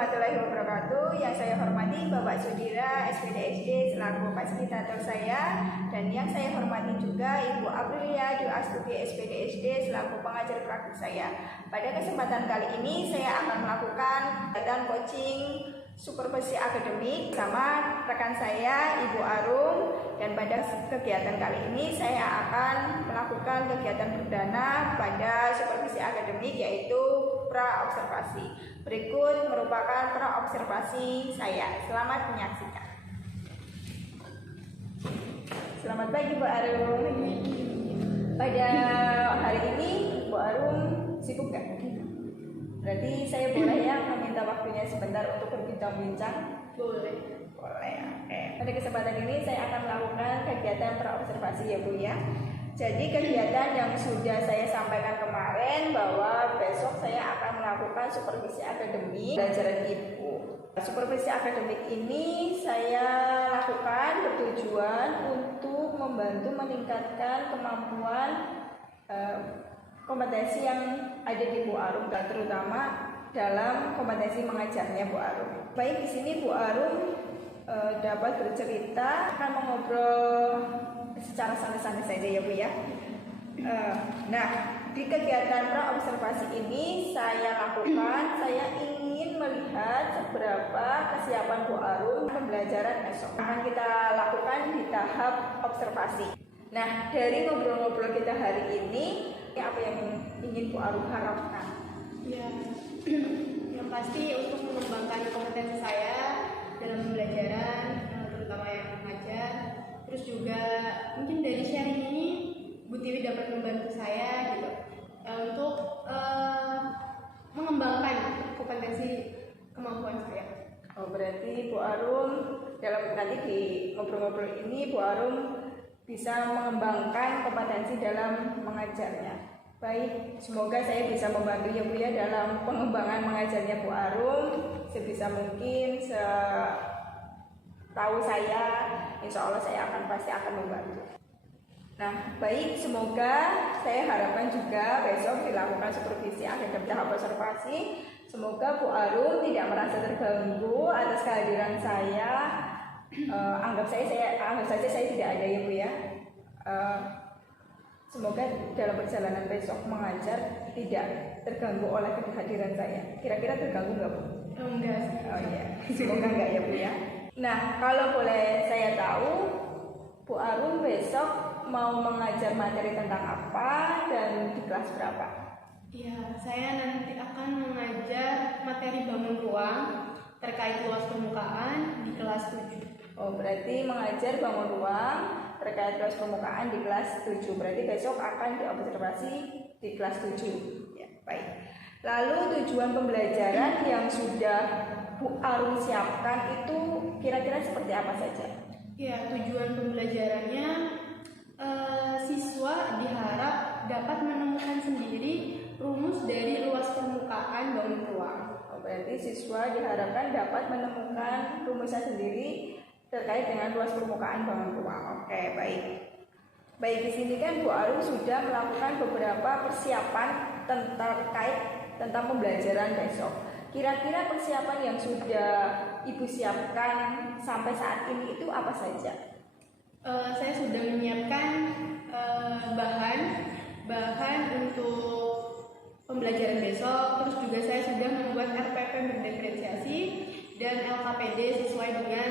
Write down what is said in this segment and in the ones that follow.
warahmatullahi wabarakatuh. Yang saya hormati Bapak Sudira, SPDSD selaku fasilitator saya, dan yang saya hormati juga Ibu Aprilia Dwi Astuti, SPDSD selaku pengajar praktik saya. Pada kesempatan kali ini saya akan melakukan kegiatan coaching supervisi akademik sama rekan saya Ibu Arum, dan pada kegiatan kali ini saya akan melakukan kegiatan perdana pada supervisi akademik yaitu pra-observasi. Berikut merupakan pra-observasi saya. Selamat menyaksikan. Selamat pagi Bu Arum. Pada hari ini Bu Arum sibuk gak? Berarti saya boleh ya meminta waktunya sebentar untuk berbincang-bincang? Boleh. Boleh, oke. Pada kesempatan ini saya akan melakukan kegiatan pra-observasi ya Bu ya. Jadi kegiatan yang sudah saya sampaikan kemarin bahwa besok saya akan melakukan supervisi akademik pembelajaran Ibu. Supervisi akademik ini saya lakukan bertujuan untuk membantu meningkatkan kemampuan kompetensi yang ada di Bu Arum, dan terutama dalam kompetensi mengajarnya Bu Arum. Baik, di sini Bu Arum dapat bercerita, akan mengobrol secara santai-santai saja ya Bu ya. Nah, di kegiatan pra-observasi ini saya lakukan, saya ingin melihat seberapa kesiapan Bu Arum pembelajaran esok. Akan kita lakukan di tahap observasi. Nah, dari ngobrol-ngobrol kita hari ini, apa yang ingin Bu Arum harapkan? Ya, yang pasti untuk mengembangkan kompetensi saya dalam pembelajaran, terutama yang mengajar. Terus juga mungkin dari sharing ini Bu Tiwi dapat membantu saya gitu untuk mengembangkan kompetensi kemampuan saya. Oh, berarti Bu Arum dalam nanti di ngobrol-ngobrol ini Bu Arum bisa mengembangkan kompetensi dalam mengajarnya. Baik, semoga saya bisa membantu ya Bu ya dalam pengembangan mengajarnya Bu Arum sebisa mungkin, setahu saya, insya Allah saya pasti akan membantu. Nah, baik, semoga saya harapkan juga besok dilakukan supervisi akademik tahap observasi. Semoga Bu Arum tidak merasa terganggu atas kehadiran saya. Anggap saja saya tidak ada ya Bu ya. Semoga dalam perjalanan besok mengajar tidak terganggu oleh kehadiran saya. Kira-kira terganggu nggak Bu? Enggak. Oh iya, semoga enggak ya Bu ya. Nah, kalau boleh saya tahu, Bu Arum besok mau mengajar materi tentang apa dan di kelas berapa? Ya, saya nanti akan mengajar materi bangun ruang terkait luas permukaan di kelas 7. Oh, berarti mengajar bangun ruang terkait luas permukaan di kelas 7. Berarti besok akan diobservasi di kelas 7. Ya, baik. Lalu tujuan pembelajaran yang sudah Bu Arum siapkan itu kira-kira seperti apa saja? Ya, tujuan pembelajarannya siswa diharap dapat menemukan sendiri rumus dari luas permukaan bangun ruang. Oh, berarti siswa diharapkan dapat menemukan rumusnya sendiri terkait dengan luas permukaan bangun ruang. Oke, baik. Baik, di sini kan Bu Arum sudah melakukan beberapa persiapan tentang pembelajaran besok. Kira-kira persiapan yang sudah Ibu siapkan sampai saat ini itu apa saja? Saya sudah menyiapkan bahan untuk pembelajaran besok. Terus juga saya sudah membuat RPP berdiferensiasi dan LKPD sesuai dengan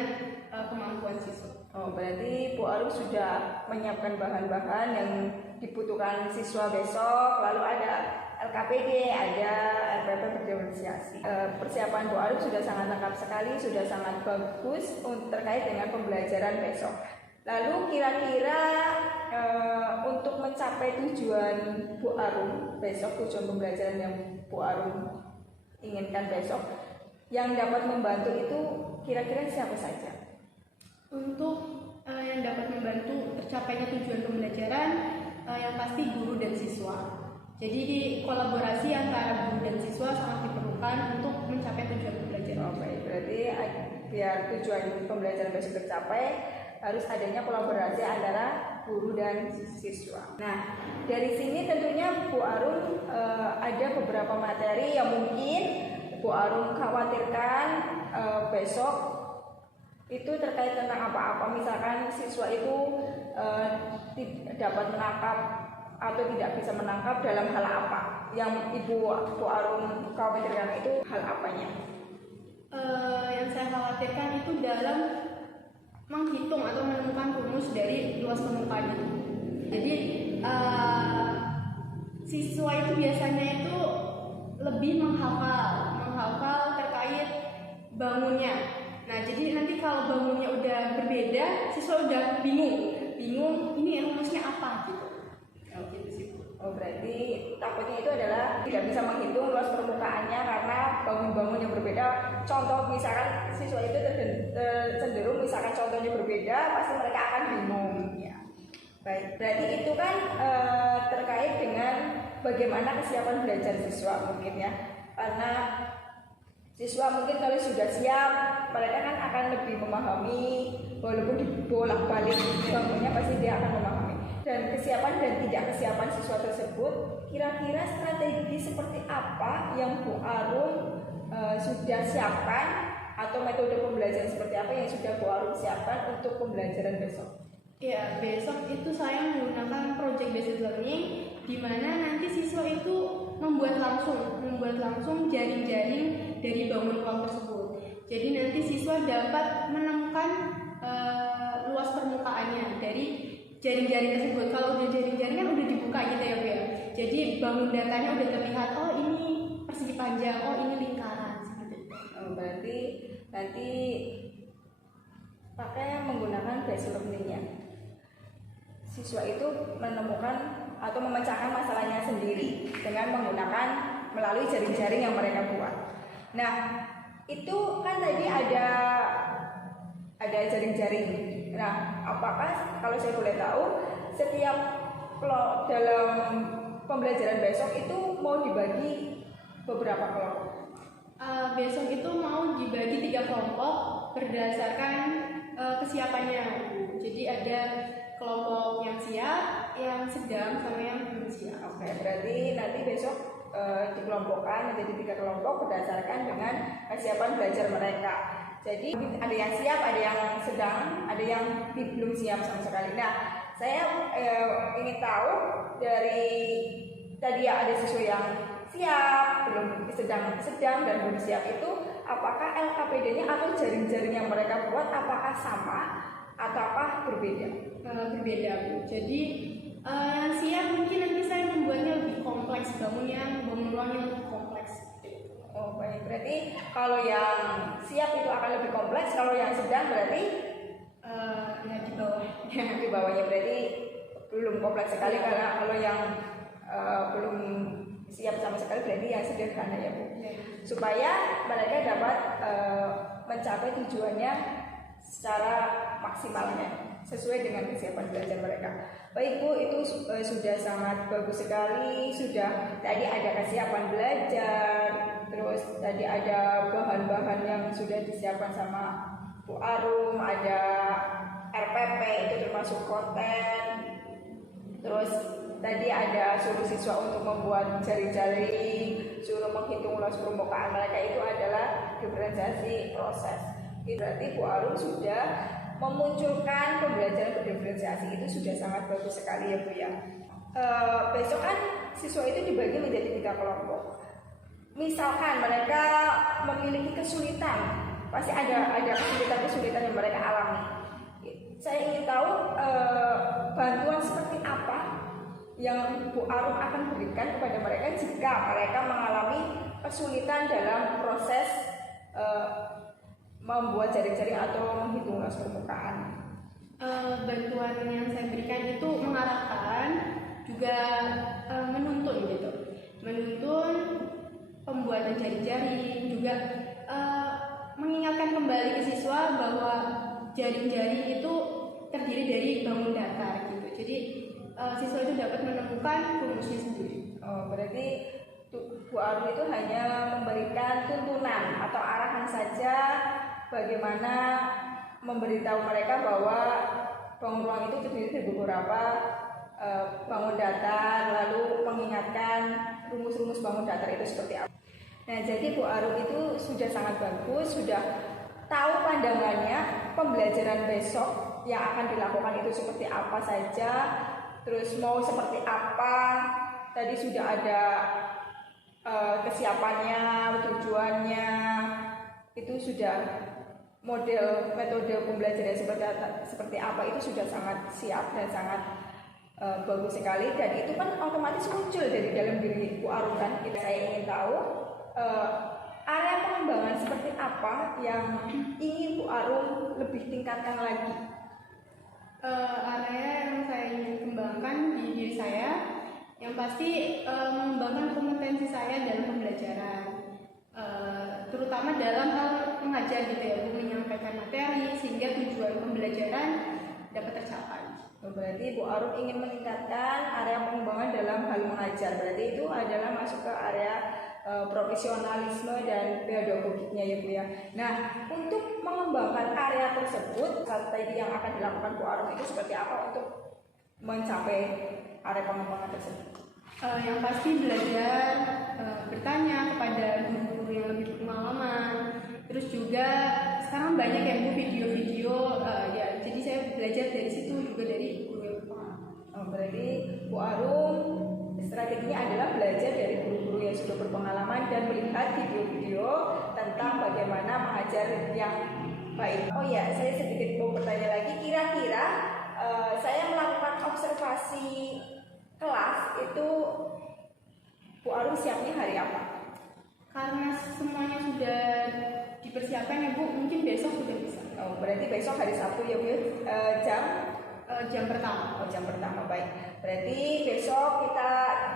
kemampuan siswa. Oh, berarti Bu Arum sudah menyiapkan bahan-bahan yang dibutuhkan siswa besok. Lalu ada LKPD, ada RPP berdiferensiasi. Persiapan Bu Arum sudah sangat lengkap sekali, sudah sangat bagus terkait dengan pembelajaran besok. Lalu kira-kira untuk mencapai tujuan Bu Arum besok, tujuan pembelajaran yang Bu Arum inginkan besok, yang dapat membantu itu kira-kira siapa saja? Untuk yang dapat membantu tercapainya tujuan pembelajaran yang pasti guru dan siswa. Jadi kolaborasi antara guru dan siswa sangat diperlukan untuk mencapai tujuan pembelajaran. Oh, baik. Berarti biar tujuan pembelajaran besok tercapai harus adanya kolaborasi antara guru dan siswa. Nah, dari sini tentunya Bu Arum ada beberapa materi yang mungkin Bu Arum khawatirkan besok itu terkait tentang apa-apa, misalkan siswa itu dapat menangkap atau tidak bisa menangkap dalam hal apa yang Bu Arum khawatirkan, itu hal apanya? Yang saya khawatirkan itu dalam menghitung atau menemukan rumus dari luas permukaan itu. Jadi siswa itu biasanya itu lebih menghafal terkait bangunnya. Nah, jadi nanti kalau bangunnya udah berbeda, siswa udah bingung ini rumusnya apa gitu. Gitu sih. Oh, berarti takutnya itu adalah tidak bisa menghitung luas permukaannya karena bangun-bangun yang berbeda. Contoh misalkan siswa itu cenderung misalkan contohnya berbeda, pasti mereka akan bingung. Ya. Baik, berarti itu kan terkait dengan bagaimana kesiapan belajar siswa mungkin ya. Karena siswa mungkin kalau sudah siap, mereka kan akan lebih memahami, walaupun dibolak-balik bangunnya pasti dia akan memahami. Dan kesiapan dan tidak kesiapan siswa tersebut, kira-kira strategi seperti apa yang Bu Arum sudah siapkan, atau metode pembelajaran seperti apa yang sudah Bu Arum siapkan untuk pembelajaran besok? Ya, besok itu saya menggunakan project based learning, di mana nanti siswa itu membuat langsung jaring-jaring dari bangun ruang tersebut. Jadi nanti siswa dapat menemukan luas permukaannya dari jaring-jaring tersebut. Kalau udah jaring-jaringnya udah dibuka gitu ya Bu ya. Jadi bangun datanya udah terlihat, oh ini persegi panjang, oh ini lingkaran seperti itu. Oh, berarti nanti pakai menggunakan based learning-nya. Siswa itu menemukan atau memecahkan masalahnya sendiri dengan menggunakan melalui jaring-jaring yang mereka buat. Nah, itu kan tadi ada jaring-jaring. Nah, apakah kalau saya boleh tahu setiap dalam pembelajaran besok itu mau dibagi beberapa kelompok? Besok itu mau dibagi 3 kelompok berdasarkan kesiapannya. Jadi ada kelompok yang siap, yang sedang, sama yang belum siap. Oke, berarti nanti besok dikelompokkan menjadi 3 kelompok berdasarkan dengan kesiapan belajar mereka. Jadi ada yang siap, ada yang sedang, ada yang belum siap sama sekali. Nah, saya ingin tahu dari tadi ya ada siswa yang siap, belum sedang dan belum siap itu, apakah LKPD-nya atau jaring-jaring yang mereka buat apakah sama ataukah berbeda? Berbeda Bu. Jadi yang siap mungkin nanti saya membuatnya lebih kompleks, bangun ruangnya lebih kompleks. Oh baik, berarti kalau yang siap itu akan lebih kompleks, kalau yang sedang berarti ya di bawah. di bawahnya berarti belum kompleks sekali, karena kalau yang belum siap sama sekali berarti yang sederhana ya Bu. Ya. Supaya mereka dapat mencapai tujuannya secara maksimalnya sesuai dengan kesiapan belajar mereka. Baik Bu, itu sudah sangat bagus sekali. Sudah tadi ada kesiapan belajar, terus tadi ada bahan-bahan yang sudah disiapkan sama Bu Arum, ada RPP itu termasuk konten. Terus tadi ada suruh siswa untuk membuat jaring-jaring, suruh menghitung luas permukaan mereka, itu adalah diferensiasi proses. Berarti Bu Arum sudah memunculkan pembelajaran berdiferensiasi, itu sudah sangat bagus sekali ya Bu ya. Besok kan siswa itu dibagi menjadi 3 kelompok. Misalkan mereka memiliki kesulitan, pasti ada kesulitan yang mereka alami. Saya ingin tahu bantuan seperti apa yang Bu Arum akan berikan kepada mereka jika mereka mengalami kesulitan dalam proses membuat jaring-jaring atau menghitung luas permukaan. Bantuan yang saya berikan itu mengarahkan, juga menuntun gitu, menuntun pembuatan jaring-jaring, juga mengingatkan kembali ke siswa bahwa jaring-jaring itu terdiri dari bangun datar gitu. Jadi siswa itu dapat menemukan rumusnya sendiri. Oh, berarti Bu Arum itu hanya memberikan tuntunan atau arahan saja, bagaimana memberitahu mereka bahwa bangun ruang itu terdiri dari beberapa bangun datar, lalu mengingatkan rumus-rumus bangun datar itu seperti apa. Nah, jadi Bu Arum itu sudah sangat bagus, sudah tahu pandangannya pembelajaran besok yang akan dilakukan itu seperti apa saja, terus mau seperti apa. Tadi sudah ada kesiapannya, tujuannya, itu sudah model metode pembelajaran seperti apa itu sudah sangat siap dan sangat bagus sekali, dan itu kan otomatis muncul dari dalam diri Bu Arum kan. Saya ingin tahu area pengembangan seperti apa yang ingin Bu Arum lebih tingkatkan lagi. Area yang saya ingin kembangkan di diri saya, yang pasti mengembangkan kompetensi saya dalam pembelajaran, terutama dalam hal mengajar gitu ya, menyampaikan materi sehingga tujuan pembelajaran dapat tercapai. Berarti Bu Arum ingin meningkatkan area pengembangan dalam hal mengajar. Berarti itu adalah masuk ke area profesionalisme dan pedagogiknya ya Bu ya. Nah, untuk mengembangkan area tersebut, strategi yang akan dilakukan Bu Arum itu seperti apa untuk mencapai area pengembangan tersebut? Yang pasti belajar bertanya kepada guru-guru yang lebih berpengalaman. Terus juga sekarang banyak ya Bu video-video ya, jadi saya belajar dari situ, juga dari guru yang berpengalaman. Berarti Bu Arum strateginya adalah belajar dari guru-guru yang sudah berpengalaman dan melihat video-video tentang bagaimana mengajar yang baik. Oh ya, saya sedikit mau bertanya lagi, kira-kira saya melakukan observasi kelas itu Bu Arum siapnya hari apa? Karena semuanya sudah dipersiapkan ya Bu, mungkin besok sudah bisa. Berarti besok hari Sabtu ya Bu, jam pertama. Jam pertama, baik. Berarti besok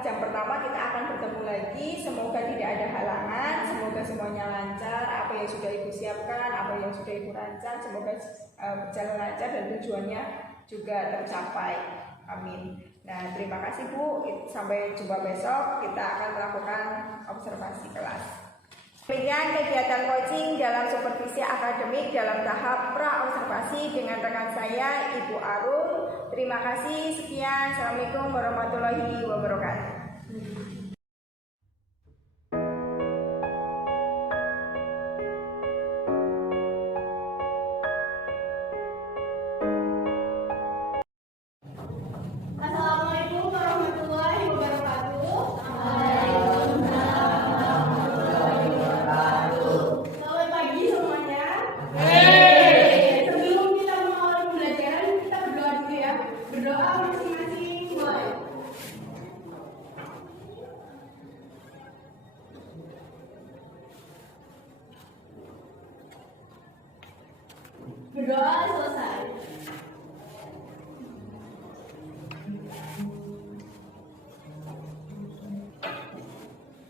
jam pertama kita akan bertemu lagi. Semoga tidak ada halangan, semoga semuanya lancar. Apa yang sudah Ibu siapkan, apa yang sudah Ibu rancang, semoga berjalan lancar dan tujuannya juga tercapai. Amin. Nah, terima kasih Bu. Sampai jumpa besok. Kita akan melakukan observasi kelas. Demikian kegiatan coaching dalam supervisi akademik dalam tahap pra-observasi dengan rekan saya Ibu Arum. Terima kasih. Sekian. Assalamualaikum warahmatullahi wabarakatuh. Assalamualaikum warahmatullahi wabarakatuh. Selamat pagi semuanya. Sebelum kita mengawali pembelajaran, kita berdoa dulu ya. Berdoa masing-masing mulai. Berdoa selesai.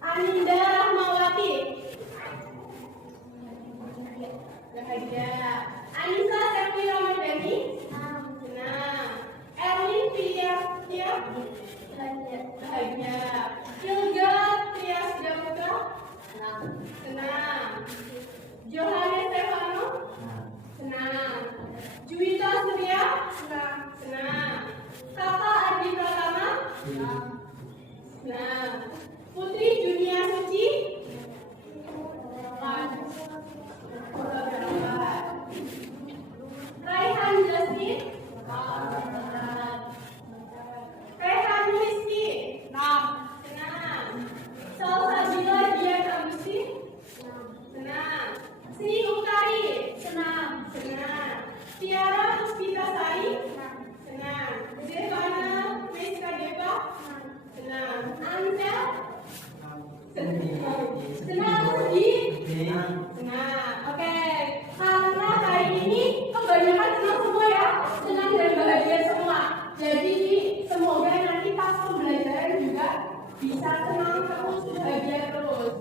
Aninda Rahmawati. Bahagia. Anissa Septi Ramadhani. Senang. Erwin Priyatia. Bahagia. Ilga Trias Daputra. Senang. Johannes Stefano. Senang. Juwita Surya. Senang. Kakak Adi Pratama. Senang. Putri Junia Suci. Raihan Justin. Raihan Rizky. Senang. Salsabila Dia Kamusi. Senang. Sri Utari. Senang. Tiara Puspitasari. Senang. Devana Meska Deva. Senang. Anja. Senang sedih. Senang. Oke. Karena hari ini kebanyakan senang semua ya. Senang dan bahagia semua. Jadi semoga nanti pas pembelajaran juga bisa senang terus, bahagia terus.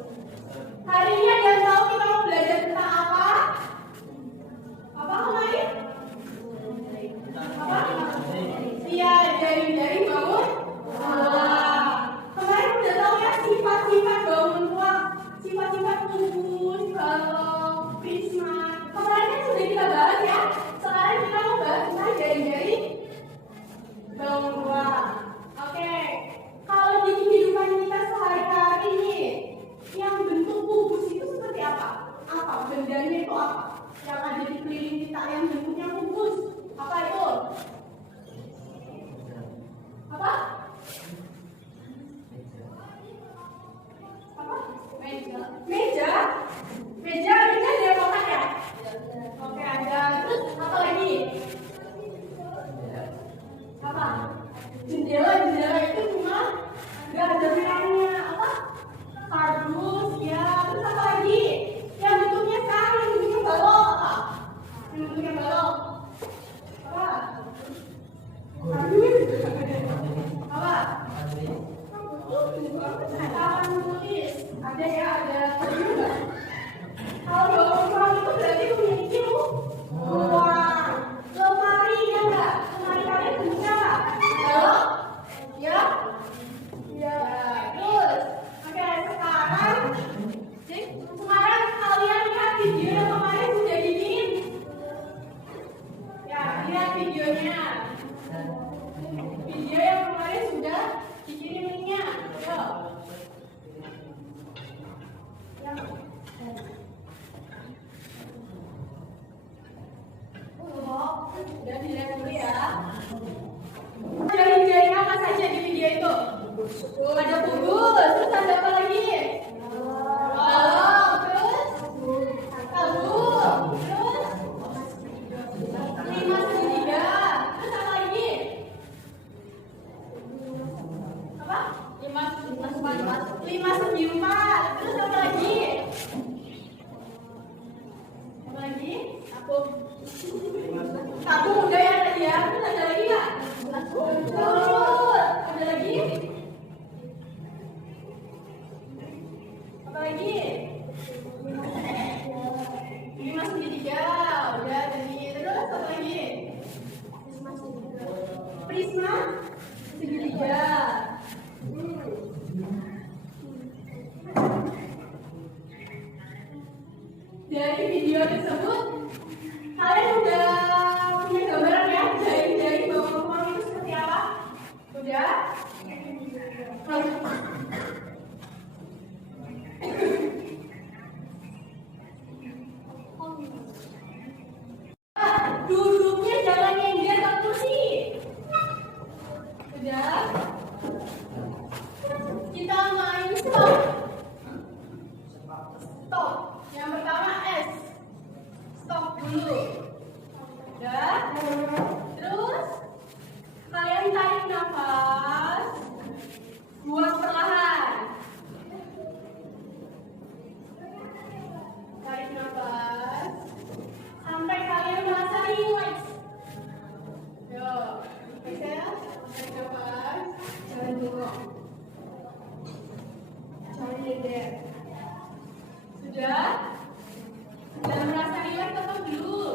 Hari ini ada yang tahu kita mau belajar tentang apa? Apa kemarin? Apa? Iya, dari bangun. Kemarin udah tahu ya sifat-sifat bangun pulang. Sifat-sifat jaringannya itu apa? Yang ada di keliling kita yang bentuknya kubus. Apa itu? Apa? Apa? Meja. Meja? Meja diapakan ya? Oke, ada. Terus apa lagi? Apa? Jendela itu cuma nggak ada merahnya. Apa? Kardus, ya. Terus apa lagi? Yang bentuknya sarung, yang bentuknya balok apa? Yang bentuknya balok. Apa? Kardus. Apa? Taman tulis. Ada ya, ada kardus nggak? Kalau orang itu berarti memiliki ruang. Lemari ya nggak? Lemari kalian bentuknya apa? Balok? Ya? Ya. Terus, oke sekarang kalian lihat video yang kemarin sudah dikirim. Ya, lihat videonya. Video yang kemarin sudah dikirim linknya. Yo. Udah dilihat dulu ya. Jaring-jaring apa saja di video itu? Ada kubus, terus ada apa lagi? Balok, terus kalung, terus 5 segitiga, terus apa lagi? Apa? 5 segi 4, terus apa lagi? Apa lagi? Satu udah ya tadi ya, terus ada lagi nggak? Terus ada lagi? Apa lagi? 5 segitiga, udah tadi. Terus apa lagi? Prisma segitiga. Dari video tersebut kalian udah punya gambaran ya dari bangun rumah itu seperti apa? Udah? Duduknya jangan nyender ke kursi. Udah? Kita main stop. Stop. Yang pertama S. Stop dulu. Udah? Terus kalian tarik nafas. Buang perlahan. Tarik nafas sampai kalian merasa relax. Yo, bisa ya? Tarik nafas. Jangan bengong. Jangan nyender. Sudah? Sudah merasa relax tetap dulu.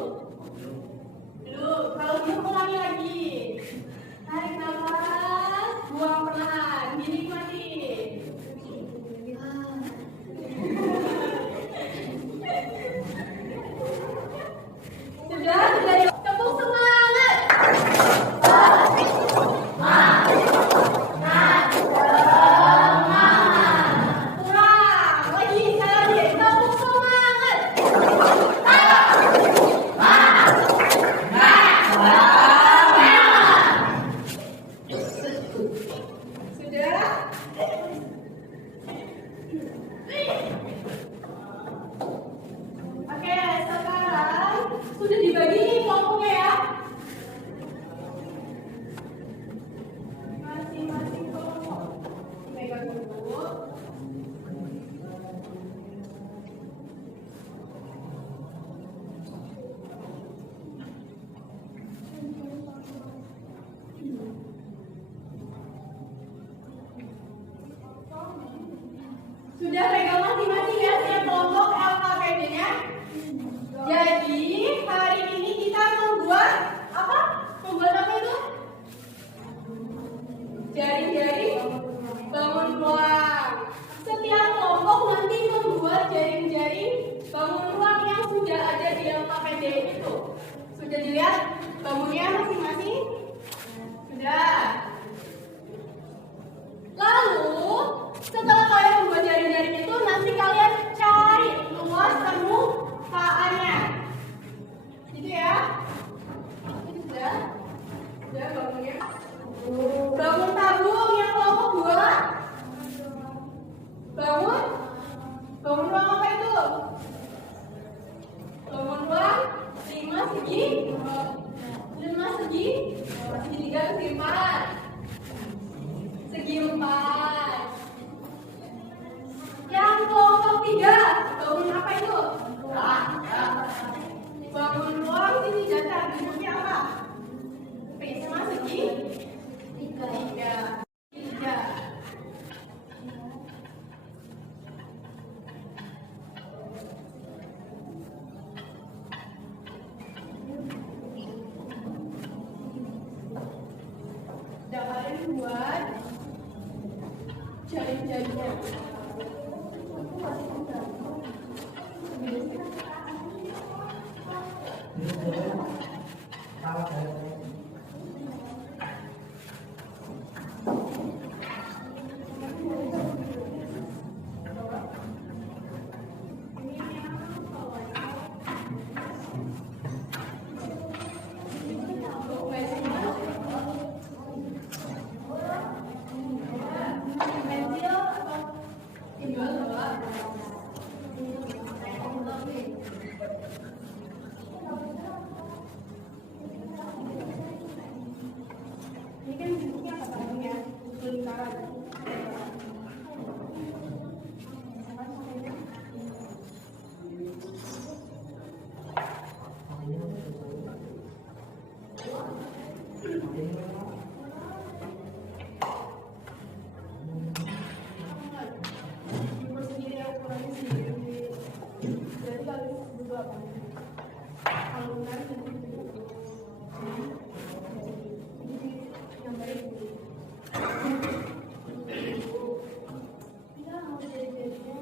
Kalau gitu ulangi lagi. Tarik nafas, buang perlahan, dinikmati. Sudah tepuk semangat. Kurang lagi sekali, tepuk semangat. Sudah? Oke, sekarang sudah dibagi nih kelompoknya ya. Masing-masing kelompok. Pegang dulu. Sudah pegang masing-masing ya setiap kelompok LKPD-nya. Jadi hari ini kita membuat apa? Membuat apa itu? Jaring-jaring bangun ruang. Setiap kelompok nanti membuat jaring-jaring bangun ruang yang sudah ada di LKPD itu. Sudah dilihat bangunnya masing-masing? Sudah. Lalu setelah kalian membuat jaring-jaring itu, nanti kalian cari luas permukaan buat jari-jarinya. Ini kan bentuknya apa namanya? Lingkaran. Diukur sendiri, ukurannya sendiri. Jadi harus berubah apa? Kalau benar nanti yang baik. Kita mau jadi-jadinya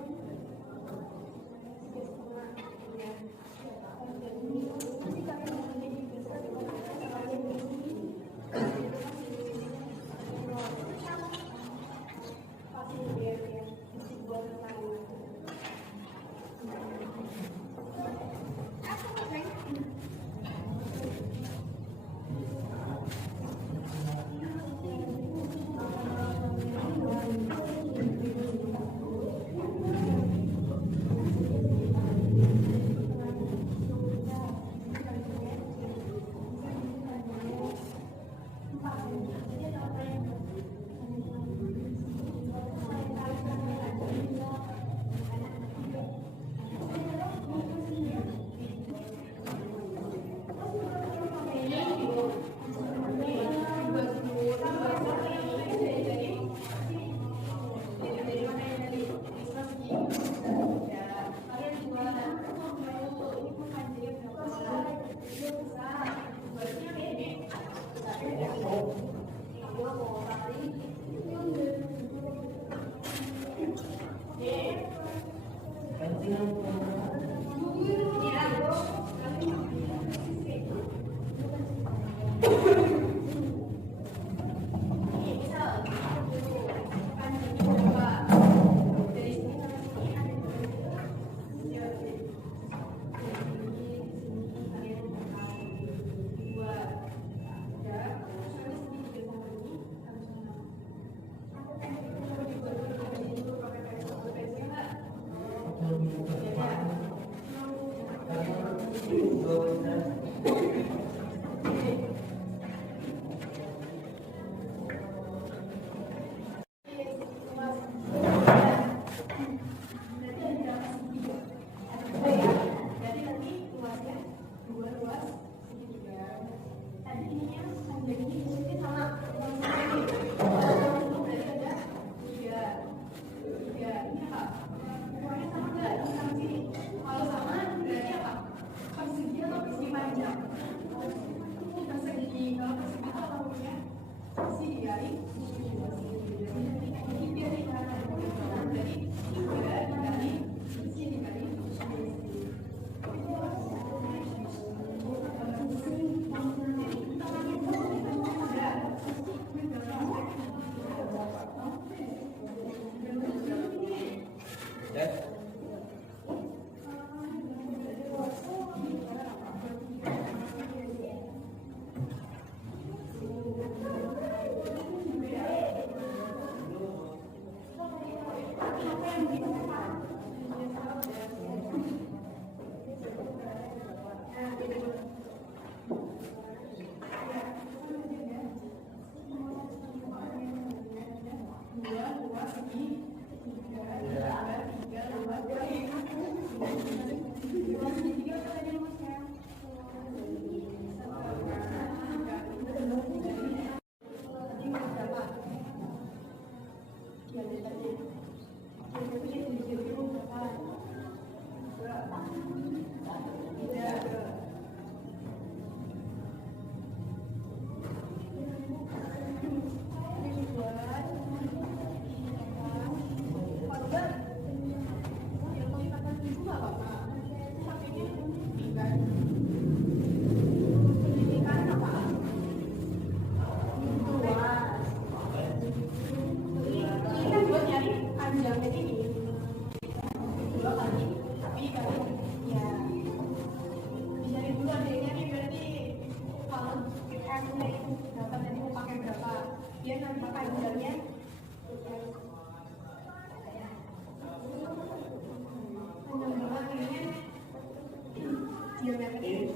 biometrik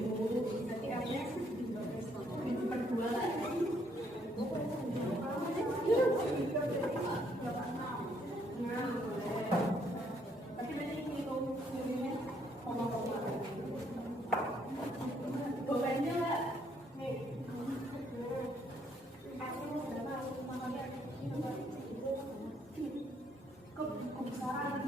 berarti artinya berdua lah ya. Tapi berarti hitung jadinya koma-koma bebannya lah nih kok besar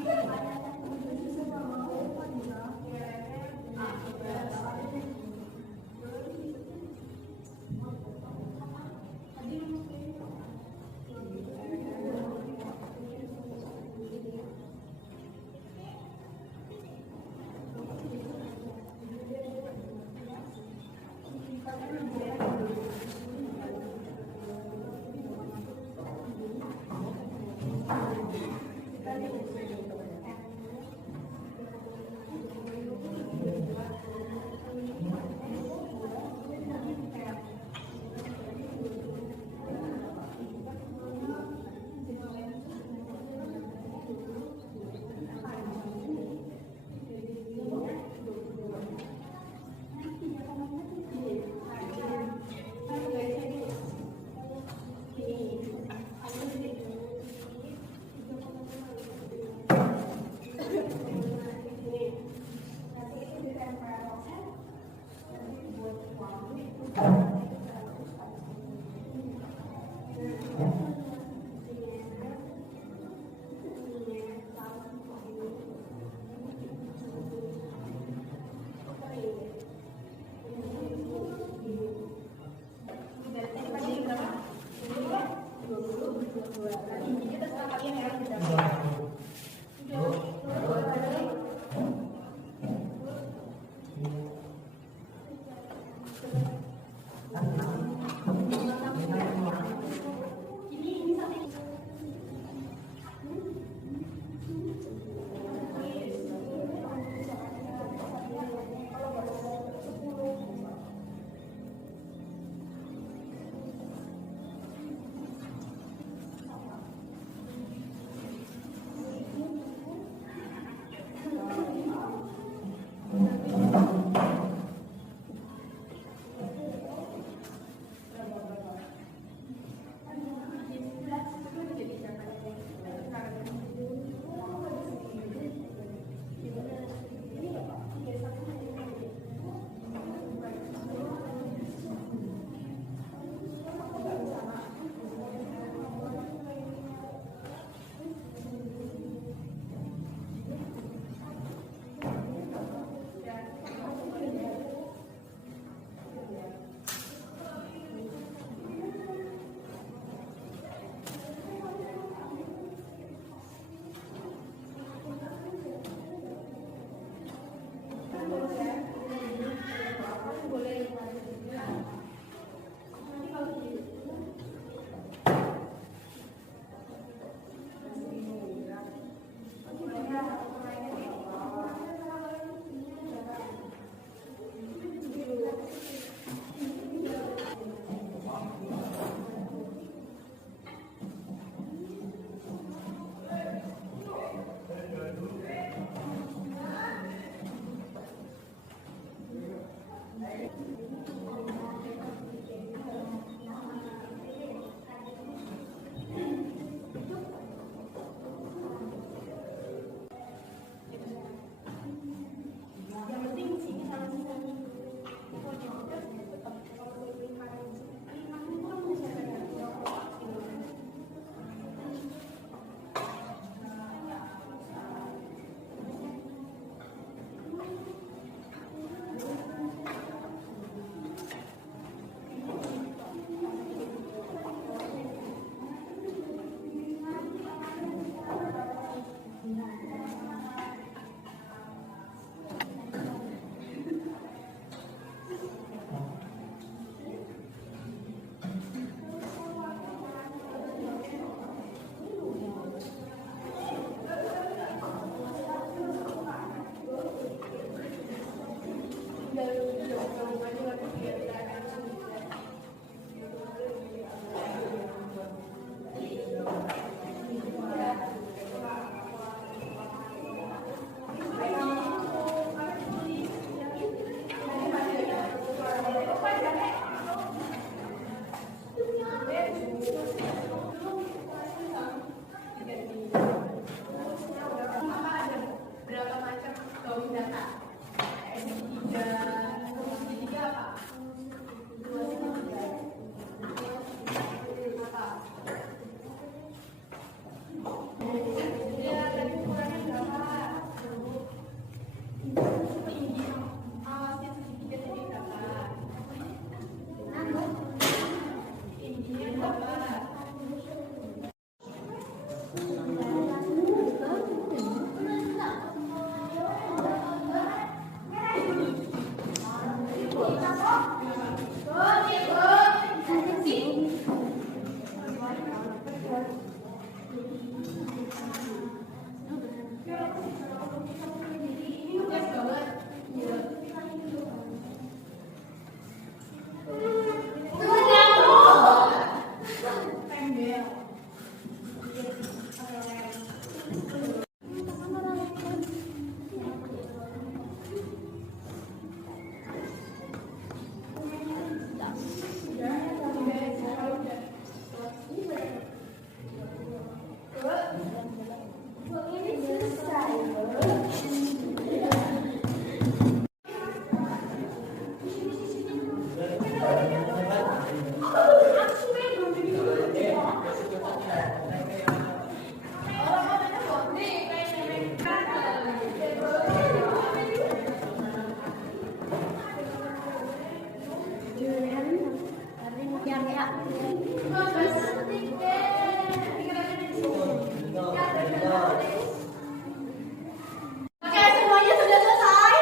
Oke, semuanya sudah selesai?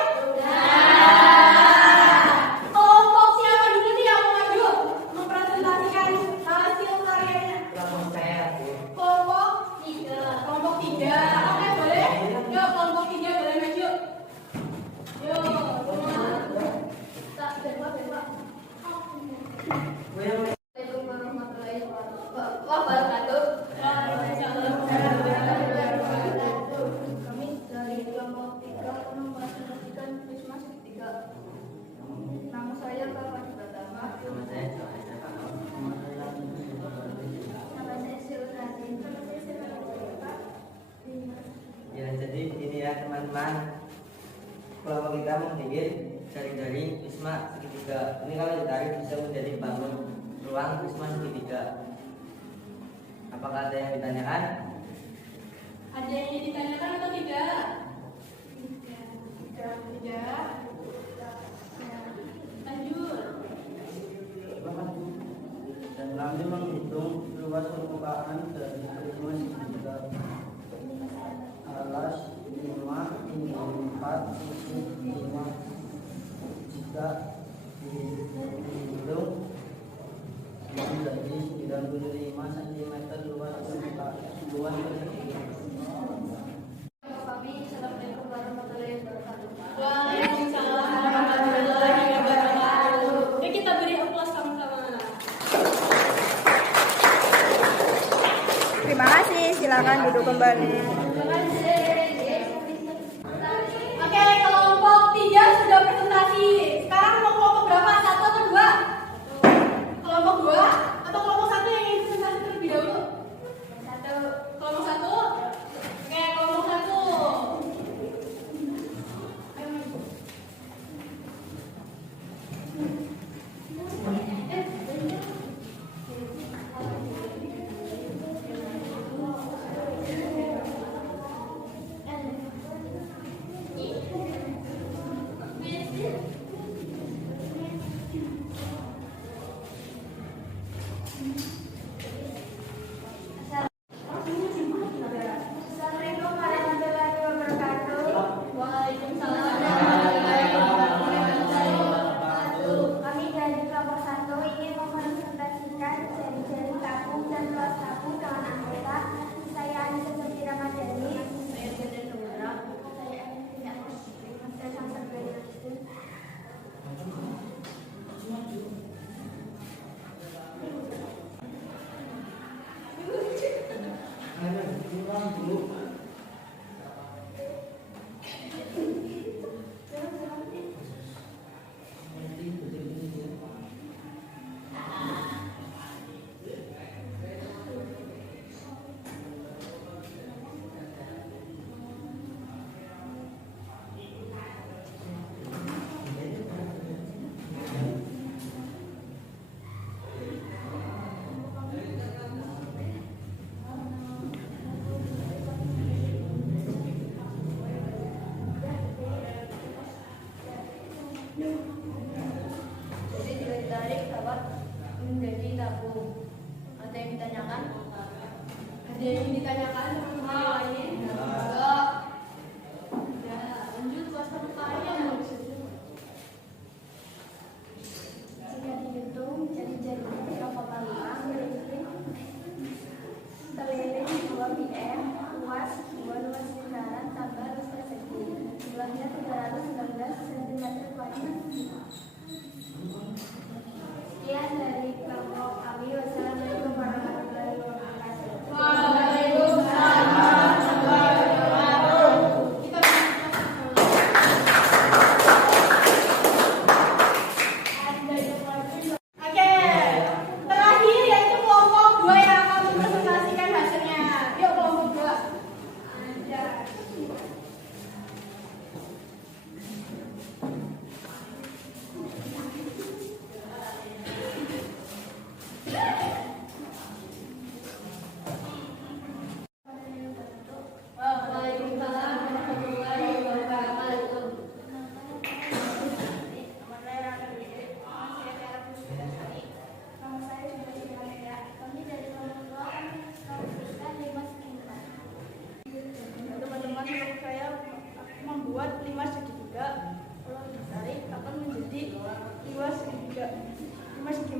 Kelompok siapa dulu nih yang mau maju? Mempresentasikan hasil karyanya. Kelompok 3. Kelompok 3. Oke, boleh? Yuk, kelompok 3 boleh maju. Yuk, semua. Tak, berdua. Assalamualaikum warahmatullahi wabarakatuh. Kami dari kelompok 3 mempresentasikan Wisma segitiga. Nama saya Kakak Pratama. Nama saya Silvani. Ya, jadi ini ya teman-teman, kelompok kita membuat jaring-jaring Wisma segitiga. Ini kalau ditarik bisa menjadi bangun ruang Wisma segitiga. Apakah ada yang ditanyakan? Ada yang ingin ditanyakan atau tidak? Tidak. Lanjut. Dan kami menghitung luas permukaan dari Wisma segitiga. Alas 5, tinggi 4, sisi 5. Jika dihitung menjadi 95 cm luas permukaan persegi. Kami Assalamualaikum warahmatullahi wabarakatuh. Waalaikumsalam warahmatullahi wabarakatuh. Yuk kita beri aplaus sama-sama. Terima kasih, silakan duduk kembali. Oke, kelompok 3 sudah presentasi. Sekarang mau kelompok berapa? 1 atau 2? Kelompok 2 atau kelompok 1 yang ingin presentasi terlebih dahulu? Kelompok 1. Oke, kelompok 1.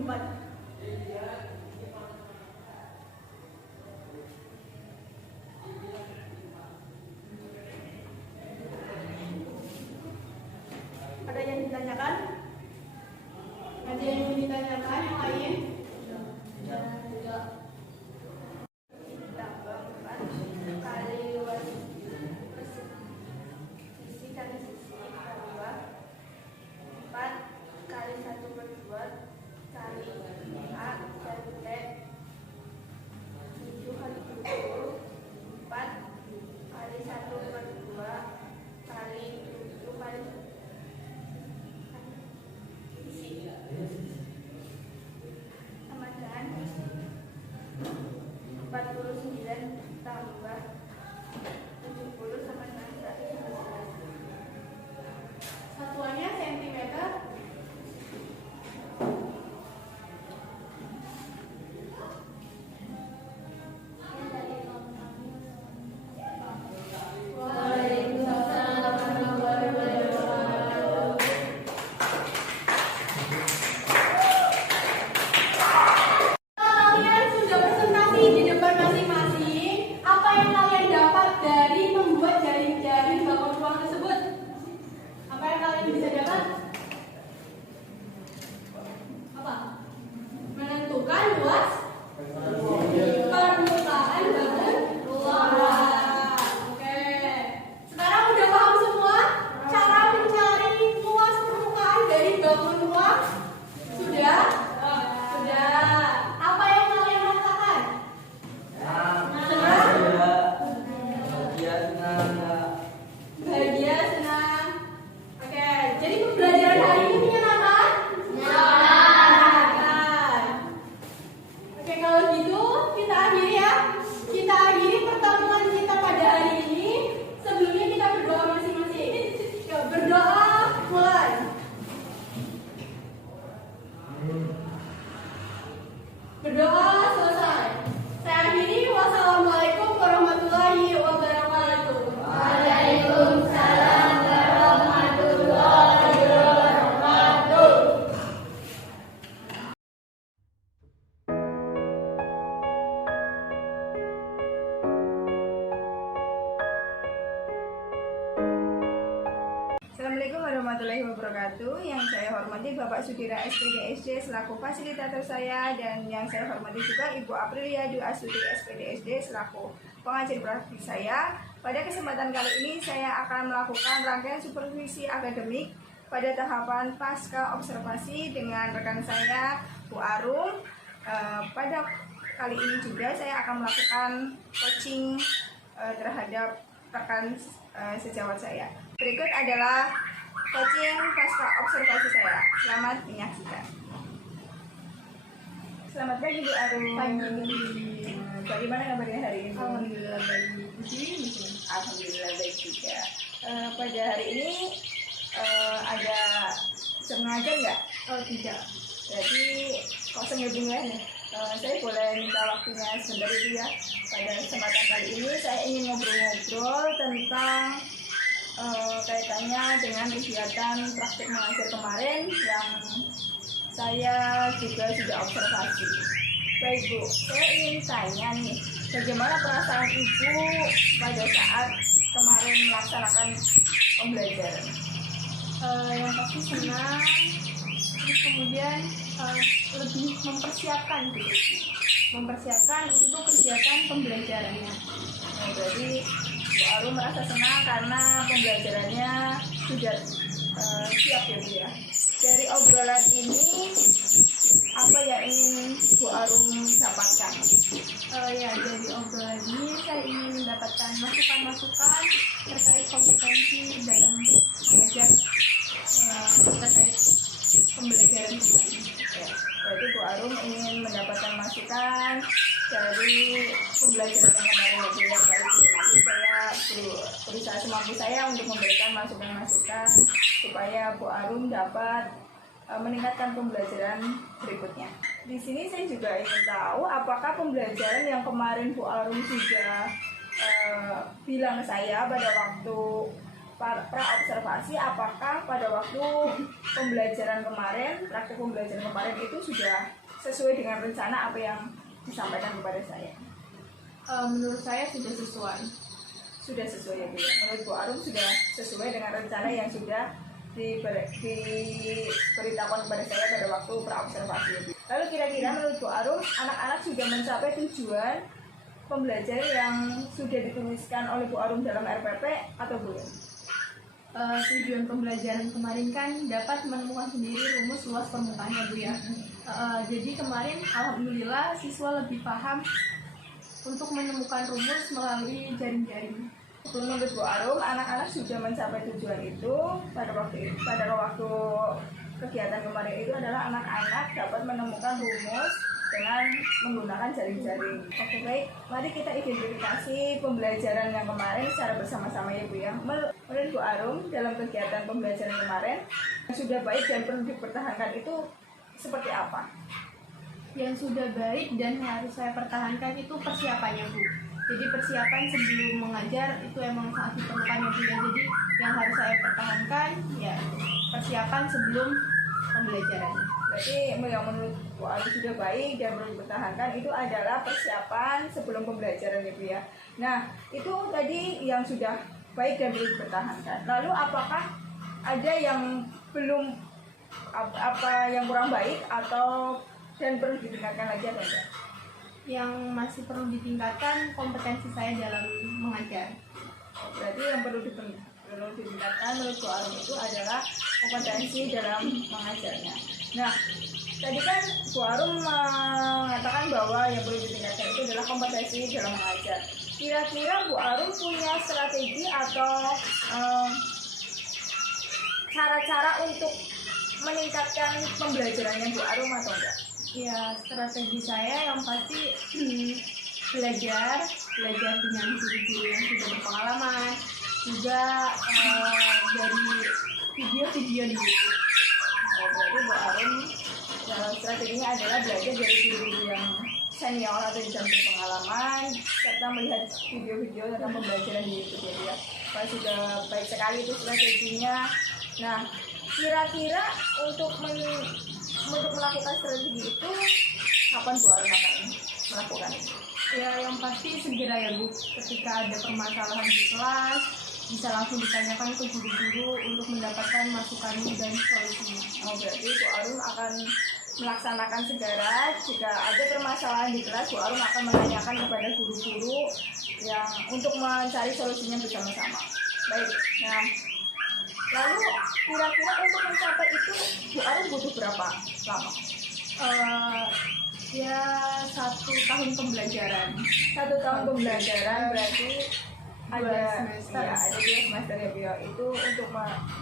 4. Ada yang ditanyakan? Ada yang ingin ditanyakan yang lain? Tidak. Ditambah 4 kali luas sisi kali sisi tambah 4 kali 1/2 kali A kali T 7 kali 7 4 kali 1/2 kali 7 kali isi sama dengan 49 tambah 70 sama dengan 115. Satuannya sentimeter. Kalian sudah presentasi di depan masing-masing. Apa yang kalian dapat dari membuat jaring-jaring bangun ruang tersebut? Apa yang kalian bisa dapat? Apa? Menentukan luas permukaan bangun ruang. Oke. Sekarang udah paham semua cara mencari luas permukaan dari bangun ruang? Sudah? Sudah. Apa yang kalian rasakan? Bahagia, senang. Oke, jadi pembelajaran hari ini menyenangkan? Menyenangkan. Oke, kalau gitu kita akhiri ya. Kita akhiri pertemuan kita pada hari ini. Sebelumnya kita berdoa masing-masing. Berdoa, mulai. Berdoa selesai. Saya akhiri. Wassalamualaikum warahmatullahi wabarakatuh. Waalaikumsalam warahmatullahi wabarakatuh. Assalamualaikum warahmatullahi wabarakatuh. Yang saya hormati Bapak Sudira SPD SD selaku fasilitator saya, dan yang saya hormati juga Ibu Aprilia Dwi Astuti SPD SD selaku pengajar praktik saya. Pada kesempatan kali ini saya akan melakukan rangkaian supervisi akademik pada tahapan pasca observasi dengan rekan saya Bu Arum. Pada kali ini juga saya akan melakukan coaching terhadap rekan sejawat saya. Berikut adalah coaching pasca observasi saya. Selamat menyaksikan. Selamat pagi Bu Arum. Pagi. Bagaimana kabarnya hari ini? Alhamdulillah baik. Alhamdulillah baik juga. Pada hari ini ada jam ngajar nggak? Oh tidak. Jadi kosong ya Bung ya nih. Saya boleh minta waktunya sebentar itu ya. Pada kesempatan kali ini saya ingin ngobrol-ngobrol tentang kaitannya dengan kegiatan praktik mengajar kemarin yang saya juga sudah observasi. Baik Bu, saya ingin tanya nih, bagaimana perasaan Ibu pada saat kemarin melaksanakan pembelajaran? Yang pasti senang, terus kemudian lebih mempersiapkan gitu, mempersiapkan untuk kegiatan pembelajarannya. Berarti Bu Arum merasa senang karena pembelajarannya sudah siap ya Bu ya. Dari obrolan ini, apa yang ingin Bu Arum dapatkan? Ya, dari obrolan ini saya ingin mendapatkan masukan-masukan terkait kompetensi dalam mengajar terkait pembelajaran ini. Berarti Bu Arum ingin mendapatkan masukan dari pembelajaran yang kemarin ya Bu ya. Baik Bu, nanti saya berusaha semampu saya untuk memberikan masukan-masukan supaya Bu Arum dapat meningkatkan pembelajaran berikutnya. Di sini saya juga ingin tahu apakah pembelajaran yang kemarin Bu Arum sudah bilang ke saya pada waktu pra observasi, apakah pada waktu pembelajaran kemarin, praktik pembelajaran kemarin itu sudah sesuai dengan rencana apa yang disampaikan kepada saya? Menurut saya sudah sesuai. Sudah sesuai ya Bu ya. Menurut Bu Arum sudah sesuai dengan rencana yang sudah diberitahukan kepada saya pada waktu praobservasi ya Bu. Lalu kira-kira menurut Bu Arum anak-anak sudah mencapai tujuan pembelajaran yang sudah dituliskan oleh Bu Arum dalam RPP atau belum? Tujuan pembelajaran kemarin kan dapat menemukan sendiri rumus luas permukaannya Bu ya. Jadi kemarin alhamdulillah siswa lebih paham untuk menemukan rumus melalui jaring-jaring. Menurut Bu Arum, anak-anak sudah mencapai tujuan itu pada waktu kegiatan kemarin itu adalah anak-anak dapat menemukan rumus dengan menggunakan jaring-jaring. Oke baik, mari kita identifikasi pembelajaran yang kemarin secara bersama-sama ya Bu ya. Menurut Bu Arum, dalam kegiatan pembelajaran kemarin yang sudah baik dan perlu dipertahankan itu seperti apa? Yang sudah baik dan harus saya pertahankan itu persiapannya Bu. Jadi persiapan sebelum mengajar itu emang sangat diperlukan ya Bu ya. Jadi yang harus saya pertahankan ya persiapan sebelum pembelajaran. Berarti yang menurut Bu Arum sudah baik dan perlu dipertahankan itu adalah persiapan sebelum pembelajaran ya Bu ya. Nah itu tadi yang sudah baik dan perlu dipertahankan. Lalu apakah ada yang belum apa yang kurang baik atau dan perlu ditingkatkan lagi atau enggak? Yang masih perlu ditingkatkan kompetensi saya dalam mengajar. Berarti yang perlu ditingkatkan menurut Bu Arum itu adalah kompetensi dalam mengajarnya. Nah, tadi kan Bu Arum mengatakan bahwa yang perlu ditingkatkan itu adalah kompetensi dalam mengajar. Kira-kira Bu Arum punya strategi atau cara-cara untuk meningkatkan pembelajarannya Bu Arum atau enggak? Ya, strategi saya yang pasti belajar dengan guru-guru yang sudah berpengalaman, juga dari video-video di YouTube. Berarti Bu Arum strateginya adalah belajar dari guru-guru yang senior atau yang berpengalaman serta melihat video-video tentang pembelajaran di YouTube ya Bu ya. Kalau sudah baik sekali itu strateginya. Nah, kira-kira untuk melakukan strategi itu kapan Bu Arum akan melakukan itu? Ya, yang pasti segera ya Bu. Ketika ada permasalahan di kelas, bisa langsung ditanyakan ke guru-guru untuk mendapatkan masukan dan solusinya. Berarti Bu Arum akan melaksanakan segera jika ada permasalahan di kelas, Bu Arum akan menanyakan kepada guru-guru yang untuk mencari solusinya bersama-sama. Baik, nah lalu kira-kira untuk mencapai itu Bu Arum butuh berapa lama? Ya 1 tahun pembelajaran. 1 tahun pembelajaran berarti ada 2 semester. Ya, ada 2 semester ya Bu ya. Itu untuk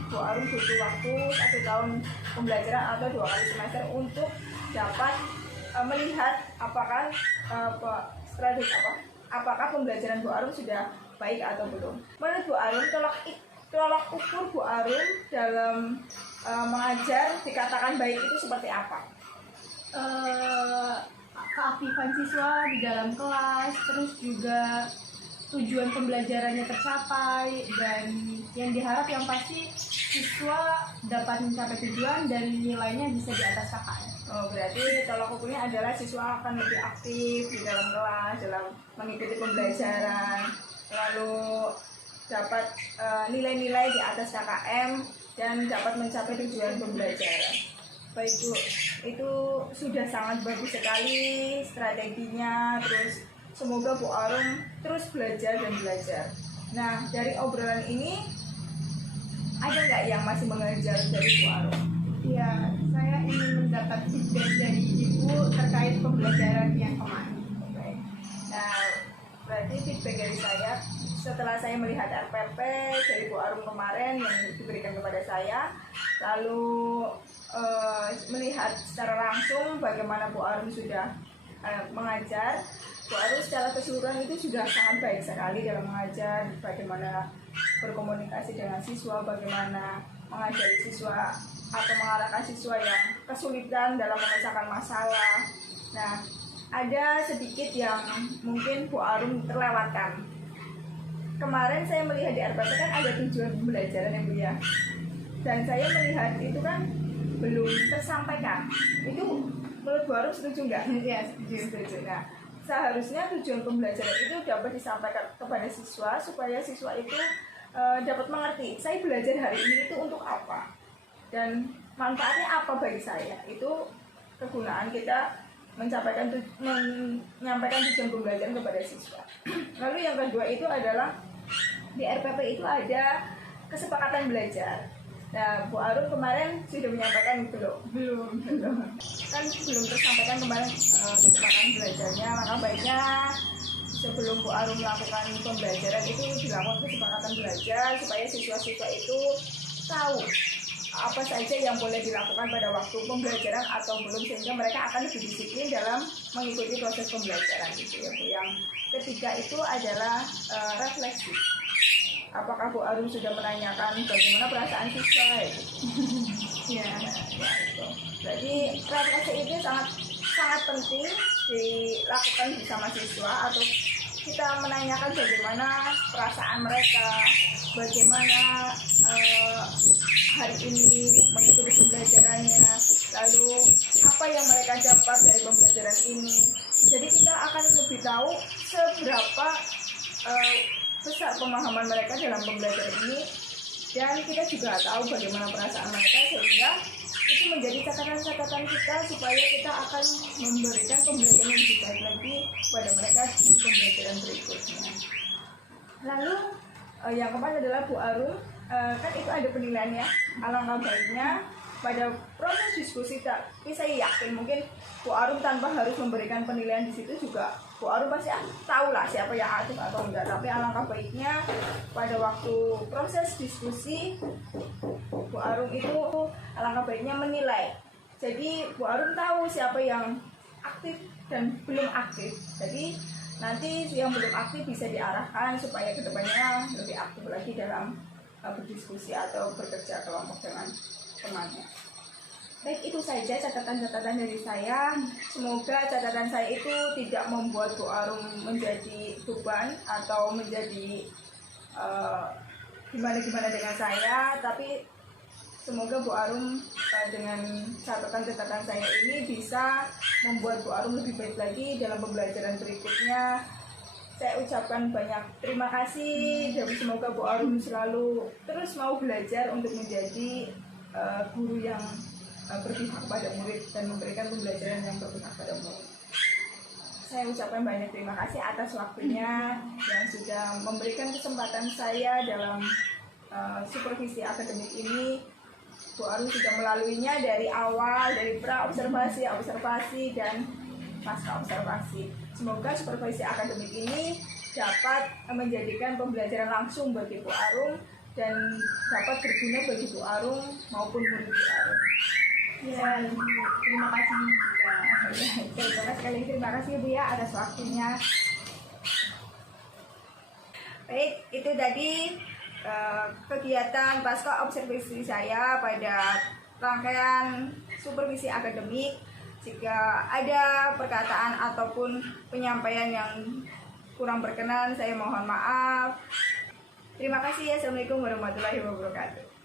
Bu Arum butuh waktu 1 tahun pembelajaran atau 2 kali semester untuk dapat melihat apakah apakah pembelajaran Bu Arum sudah baik atau belum. Menurut Bu Arum, tolak ukur Bu Arum dalam mengajar dikatakan baik itu seperti apa? Keaktifan siswa di dalam kelas, terus juga tujuan pembelajarannya tercapai, dan yang diharap yang pasti siswa dapat mencapai tujuan dan nilainya bisa di atas KKM. Berarti tolak ukurnya adalah siswa akan lebih aktif di dalam kelas dalam mengikuti pembelajaran, lalu dapat nilai-nilai di atas KKM dan dapat mencapai tujuan pembelajaran. Baik Bu, itu sudah sangat bagus sekali strateginya. Terus semoga Bu Arum terus belajar dan belajar. Nah, dari obrolan ini ada nggak yang masih mengajar dari Bu Arum? Ya, saya ingin mendapat feedback dari Ibu terkait pembelajaran yang kemarin. Baik. Nah, berarti feedback dari saya setelah saya melihat RPP dari Bu Arum kemarin yang diberikan kepada saya, lalu melihat secara langsung bagaimana Bu Arum sudah mengajar. Bu Arum secara keseluruhan itu sudah sangat baik sekali dalam mengajar, bagaimana berkomunikasi dengan siswa, bagaimana mengajari siswa atau mengarahkan siswa yang kesulitan dalam memecahkan masalah. Nah, ada sedikit yang mungkin Bu Arum terlewatkan. Kemarin saya melihat di RPP kan ada tujuan pembelajaran ya Bu ya, dan saya melihat itu kan belum tersampaikan. Itu Menurut Bu Arum setuju nggak? Ya, setuju. Setuju. Nah, seharusnya tujuan pembelajaran itu dapat disampaikan kepada siswa supaya siswa itu dapat mengerti saya belajar hari ini itu untuk apa dan manfaatnya apa bagi saya. Itu kegunaan kita menyampaikan tujuan pembelajaran kepada siswa. Lalu yang kedua itu adalah di RPP itu ada kesepakatan belajar. Nah, Bu Arum kemarin sudah menyampaikan belum kan belum tersampaikan kemarin kesepakatan belajarnya. Maka baiknya sebelum Bu Arum melakukan pembelajaran itu dilakukan kesepakatan belajar supaya siswa-siswa itu tahu apa saja yang boleh dilakukan pada waktu pembelajaran atau belum, sehingga mereka akan lebih disiplin dalam mengikuti proses pembelajaran gitu ya Bu. Yang ketiga itu adalah refleksi. Apakah Bu Arum sudah menanyakan bagaimana perasaan siswa itu? Ya, itu. Jadi refleksi itu sangat penting dilakukan bersama siswa, atau kita menanyakan bagaimana perasaan mereka, bagaimana hari ini mengikuti pembelajarannya, lalu apa yang mereka dapat dari pembelajaran ini. Jadi kita akan lebih tahu seberapa besar pemahaman mereka dalam pembelajaran ini, dan kita juga tahu bagaimana perasaan mereka, sehingga itu menjadi catatan-catatan kita supaya kita akan memberikan pembelajaran yang lebih baik lagi kepada mereka di pembelajaran berikutnya. Lalu yang keempat adalah Bu Arum, kan itu ada penilaiannya. Alangkah baiknya pada proses diskusi, tapi saya yakin mungkin Bu Arum tanpa harus memberikan penilaian di situ juga Bu Arum pasti tahu lah siapa yang aktif atau enggak. Tapi alangkah baiknya pada waktu proses diskusi Bu Arum itu alangkah baiknya menilai. Jadi Bu Arum tahu siapa yang aktif dan belum aktif. Jadi nanti yang belum aktif bisa diarahkan supaya kedepannya lebih aktif lagi dalam berdiskusi atau bekerja kelompok dengan temannya. Baik, itu saja catatan-catatan dari saya. Semoga catatan saya itu tidak membuat Bu Arum menjadi beban atau menjadi gimana-gimana dengan saya, tapi semoga Bu Arum dengan catatan-catatan saya ini bisa membuat Bu Arum lebih baik lagi dalam pembelajaran berikutnya. Saya ucapkan banyak terima kasih, dan semoga Bu Arum selalu terus mau belajar untuk menjadi guru yang berpihak pada murid dan memberikan pembelajaran yang berpihak pada murid. Saya ucapkan banyak terima kasih atas waktunya yang sudah memberikan kesempatan saya dalam supervisi akademik ini. Bu Arum sudah melaluinya dari awal, dari pra-observasi, observasi, dan pasca observasi. Semoga supervisi akademik ini dapat menjadikan pembelajaran langsung bagi Bu Arum dan dapat berguna bagi Bu Arum maupun murid Bu Arum. Ya, terima kasih juga. Terima kasih Bu ya atas waktunya. Baik, itu tadi kegiatan pasca observasi saya pada rangkaian supervisi akademik. Jika ada perkataan ataupun penyampaian yang kurang berkenan, saya mohon maaf. Terima kasih. Assalamualaikum warahmatullahi wabarakatuh.